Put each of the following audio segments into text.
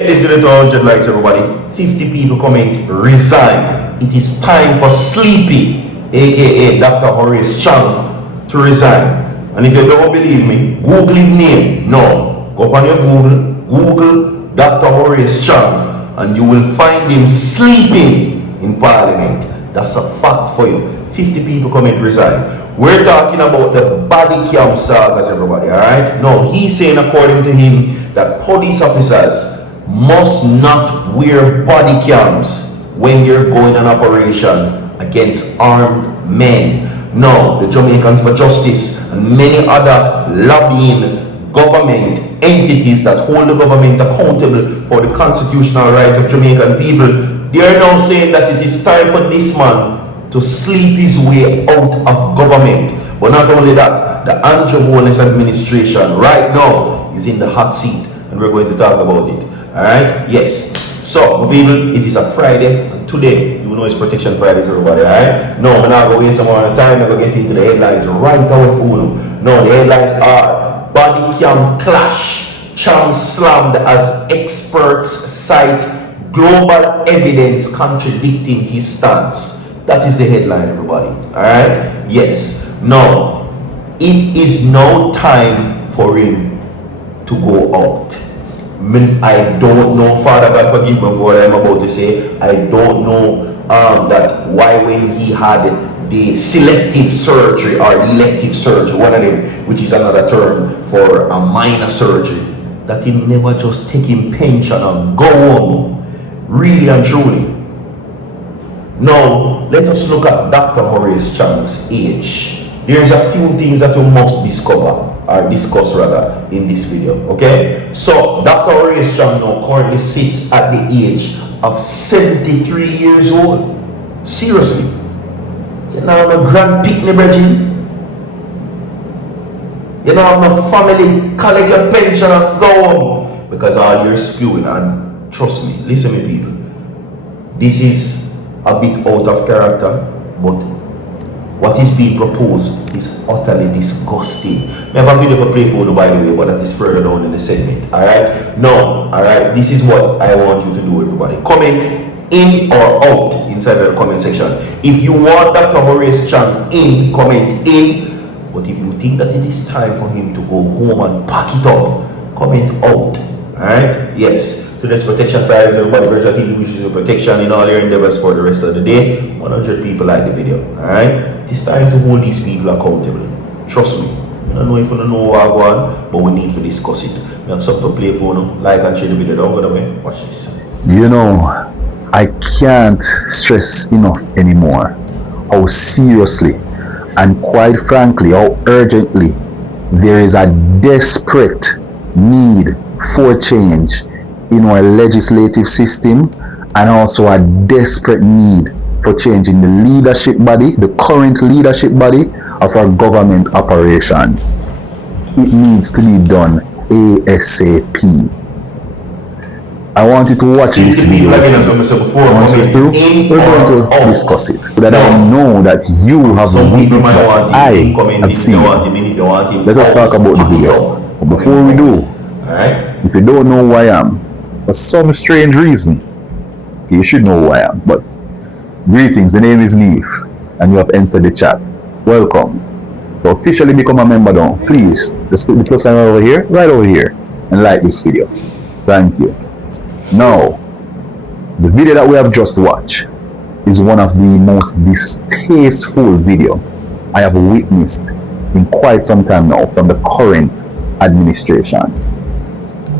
This is 100 likes, everybody. 50 people comment, resign. It is time for Sleepy, aka Dr. Horace Chang, to resign. And if you don't believe me, Google his name. No, go up on your Google Dr. Horace Chang, and you will find him sleeping in Parliament. That's a fact for you. 50 people comment, resign. We're talking about the body cam sagas, everybody, alright? No, he's saying, according to him, that police officers must not wear body cams when they're going on operation against armed men. No, the Jamaicans for Justice and many other lobbying government entities that hold the government accountable for the constitutional rights of Jamaican people, they are now saying that it is time for this man to sleep his way out of government. But not only that, the Holness administration right now is in the hot seat, and we're going to talk about it. Alright? Yes. So, people, it is a Friday, and today, you know it's Protection Fridays, everybody, alright? No, I'm not going to waste some more time, I'm going to get into the headlines right away for you. No, the headlines are: body cam clash, Chang slammed as experts cite global evidence contradicting his stance. That is the headline, everybody, alright? Yes. Now, it is now time for him to go out. I don't know, Father God forgive me for what I'm about to say. I don't know that why when he had the selective surgery or the elective surgery, one of them, which is another term for a minor surgery, that he never just take him pension and go home, really and truly. Now, let us look at Dr. Horace Chang's age. There's a few things that we must discuss rather in this video, okay? So Dr. Horace Chang now currently sits at the age of 73 years old. Seriously. You know, I'm a grand picnic, Bridget. You know, I'm a family, collect your pension and go home. Because all you're spewing, and trust me, listen to me, people. This is a bit out of character, but what is being proposed is utterly disgusting. I have a video for play for you, by the way, but that is further down in the segment. Alright? Now, alright, this is what I want you to do, everybody. Comment in or out inside the comment section. If you want Dr. Horace Chang in, comment in. But if you think that it is time for him to go home and pack it up, comment out. Alright? Yes. Today's Protection Fridays, everybody. Virtual TV uses your protection in all your endeavors for the rest of the day. 100 people like the video. Alright? It is time to hold these people accountable. Trust me. I don't know if you don't know what I want, but we need to discuss it. We have something to play for now. Like and share the video. Don't go away. Watch this. You know, I can't stress enough anymore how seriously and quite frankly how urgently there is a desperate need for change in our legislative system, and also a desperate need for changing the leadership body, the current leadership body of our government operation. It needs to be done ASAP. I want you to watch this video. Once it's through, we're going to discuss it, so that I know that you have witnessed what I have seen. Let us talk about the video. But before we do, if you don't know who I am, for some strange reason, you should know who I am. But greetings, the name is Leaf, and you have entered the chat. Welcome. To officially become a member now, please just click the plus sign over here, right over here, and like this video. Thank you. Now, the video that we have just watched is one of the most distasteful video I have witnessed in quite some time now from the current administration.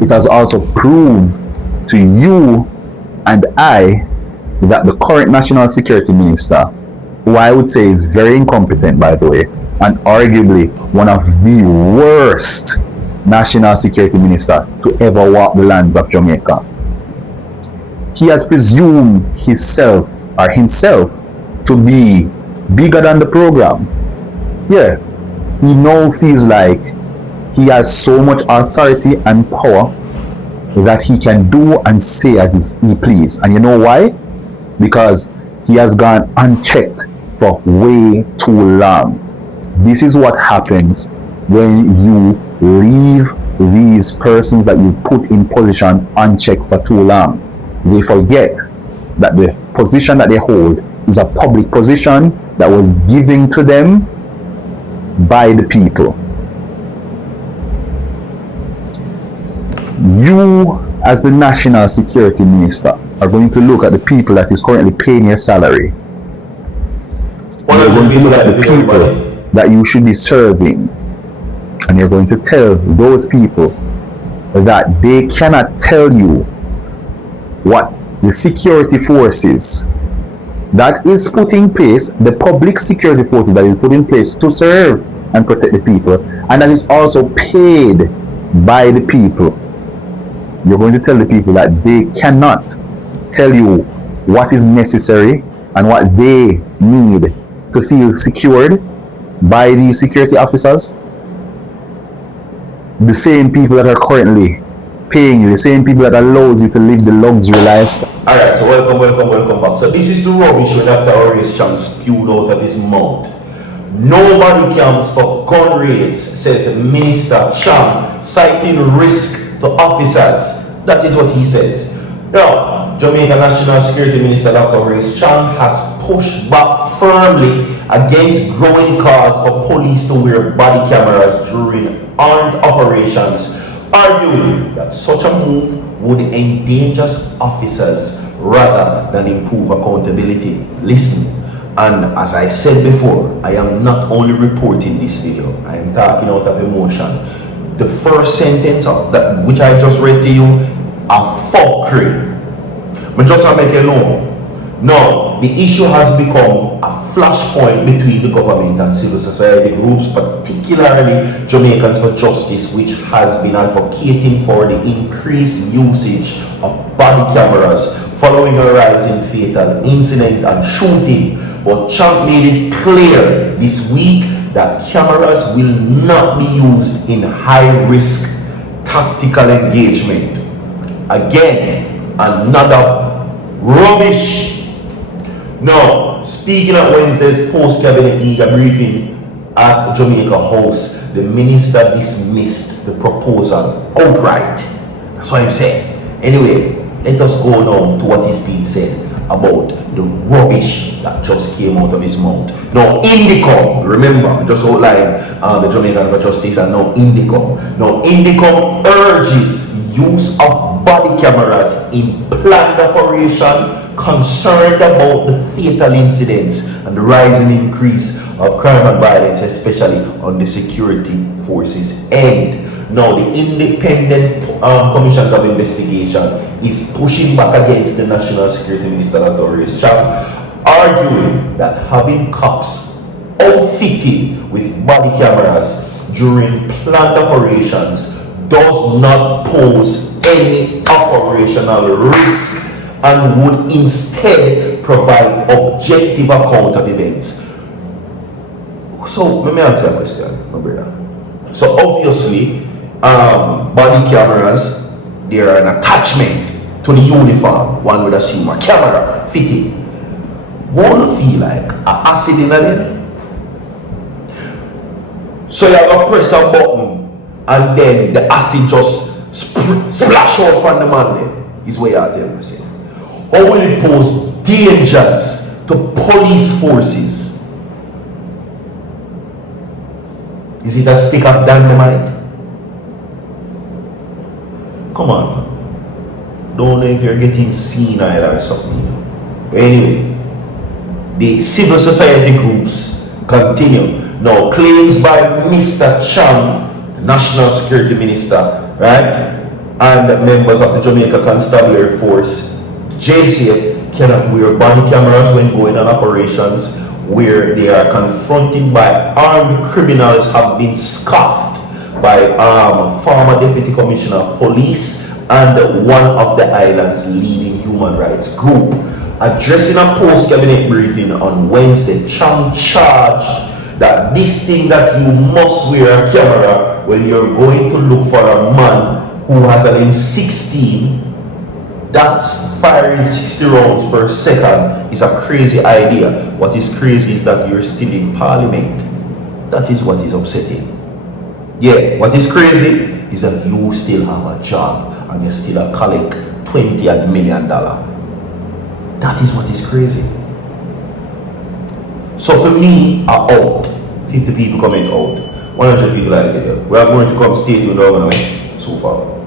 It has also proved to you and I that the current National Security Minister, who I would say is very incompetent, by the way, and arguably one of the worst National Security Minister to ever walk the lands of Jamaica, he has presumed himself to be bigger than the program. Yeah, he now feels like he has so much authority and power that he can do and say as he please. And you know why? Because he has gone unchecked for way too long. This is what happens when you leave these persons that you put in position unchecked for too long. They forget that the position that they hold is a public position that was given to them by the people. You, as the National Security Minister, are going to look at the people that is currently paying your salary. You're going to look at the people that you should be serving, and you're going to tell those people that they cannot tell you what the security forces that is put in place, the public security forces that is put in place to serve and protect the people, and that is also paid by the people. You're going to tell the people that they cannot tell you what is necessary and what they need to feel secured by these security officers. The same people that are currently paying you, the same people that allows you to live the luxury lives. Alright, so welcome back. So this is the rubbish when Dr. Horace Chang spewed out of his mouth. Nobody comes for gun raids, says Minister Chang, citing risk to officers. That is what he says. Now, Jamaica National Security Minister Dr. Horace Chang has pushed back firmly against growing calls for police to wear body cameras during armed operations, arguing that such a move would endanger officers rather than improve accountability. Listen, and as I said before, I am not only reporting this video, I am talking out of emotion. The first sentence of that which I just read to you, a fuckery. But just to make it known, now the issue has become a flashpoint between the government and civil society groups, particularly Jamaicans for Justice, which has been advocating for the increased usage of body cameras following a rise in fatal incident and shooting. But Chang made it clear this week that cameras will not be used in high-risk tactical engagement. Again, another rubbish. Now, speaking at Wednesday's post-cabinet media briefing at Jamaica House, the minister dismissed the proposal outright. That's what I'm saying. Anyway, let us go now to what is being said about the rubbish that just came out of his mouth. Now, Indicom, remember, just outlined the Jamaican for Justice and now Indicom. Now, Indicom urges use of body cameras in planned operation, concerned about the fatal incidents and the rising increase of crime and violence, especially on the security forces end. Now, the independent commissions of investigation is pushing back against the National Security Minister, Dr. Horace Chang, arguing that having cops outfitted with body cameras during planned operations does not pose any operational risk and would instead provide objective account of events. So, let me answer a question, my brother. So, obviously, body cameras, they are an attachment to the uniform. One would assume a camera fitting. Won't feel like an acid in them. So you have to press a button and then the acid just splash out on the man then, is what you are telling me. How will it pose dangers to police forces? Is it a stick of dynamite? Come on. Don't know if you're getting senile or something. But anyway, the civil society groups continue. Now, claims by Mr. Chang, National Security Minister, right, and members of the Jamaica Constabulary Force, JCF, cannot wear body cameras when going on operations where they are confronted by armed criminals have been scoffed by former Deputy Commissioner of Police and one of the island's leading human rights group. Addressing a post-cabinet briefing on Wednesday, Chang charged that this thing that you must wear a camera when you're going to look for a man who has an M16 that's firing 60 rounds per second is a crazy idea. What is crazy is that you're still in Parliament. That is what is upsetting. Yeah, what is crazy? is that you still have a job and you still collect $20 million. That is what is crazy. So for me, I out. 50 people comment out. 100 people like to get there. We are going to come stay tuned over now. So far.